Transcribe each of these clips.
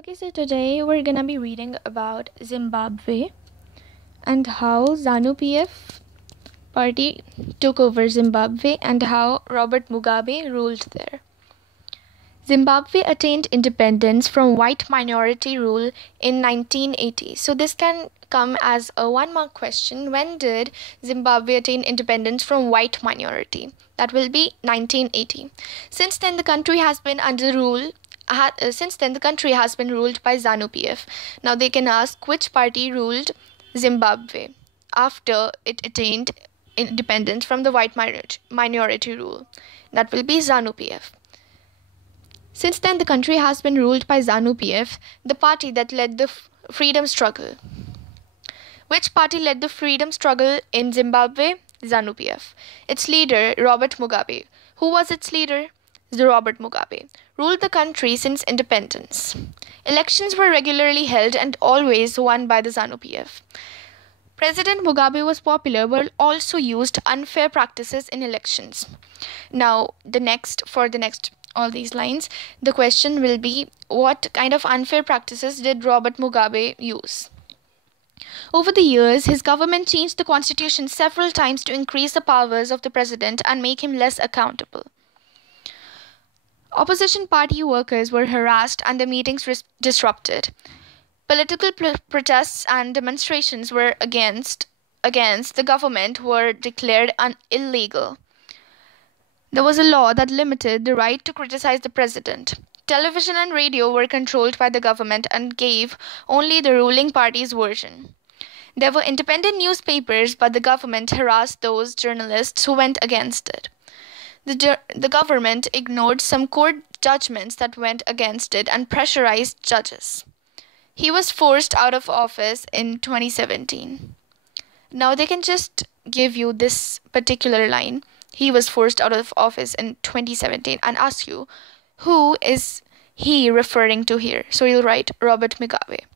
Okay, so today we're gonna be reading about Zimbabwe and how ZANU-PF party took over Zimbabwe and how Robert Mugabe ruled there. Zimbabwe attained independence from white minority rule in 1980. So this can come as a one-mark question. When did Zimbabwe attain independence from white minority? That will be 1980. Since then, the country has been under rule Since then, the country has been ruled by ZANU-PF. Now they can ask which party ruled Zimbabwe after it attained independence from the white minority rule. That will be ZANU-PF. Since then, the country has been ruled by ZANU-PF, the party that led the freedom struggle. Which party led the freedom struggle in Zimbabwe? ZANU-PF. Its leader, Robert Mugabe. Who was its leader? Robert Mugabe ruled the country since independence. Elections were regularly held and always won by the ZANU-PF. President Mugabe was popular but also used unfair practices in elections. Now, all these lines, the question will be, what kind of unfair practices did Robert Mugabe use? Over the years, his government changed the constitution several times to increase the powers of the president and make him less accountable. Opposition party workers were harassed and the meetings disrupted. Political protests and demonstrations were against the government were declared illegal. There was a law that limited the right to criticize the president. Television and radio were controlled by the government and gave only the ruling party's version. There were independent newspapers, but the government harassed those journalists who went against it. The government ignored some court judgments that went against it and pressurized judges. He was forced out of office in 2017. Now they can just give you this particular line. He was forced out of office in 2017 and ask you, who is he referring to here? So you'll write Robert Mugabe.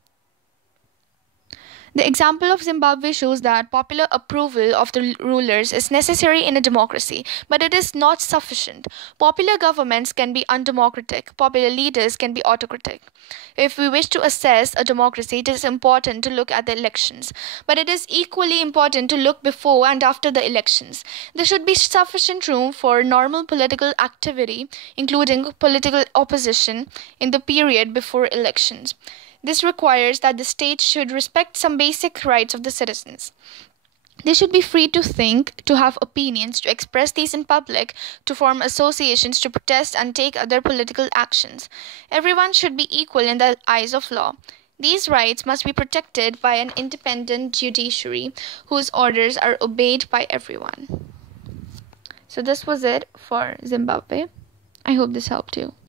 The example of Zimbabwe shows that popular approval of the rulers is necessary in a democracy, but it is not sufficient. Popular governments can be undemocratic. Popular leaders can be autocratic. If we wish to assess a democracy, it is important to look at the elections, but it is equally important to look before and after the elections. There should be sufficient room for normal political activity, including political opposition, in the period before elections. This requires that the state should respect some basic rights of the citizens. They should be free to think, to have opinions, to express these in public, to form associations, to protest and take other political actions. Everyone should be equal in the eyes of law. These rights must be protected by an independent judiciary whose orders are obeyed by everyone. So this was it for Zimbabwe. I hope this helped you.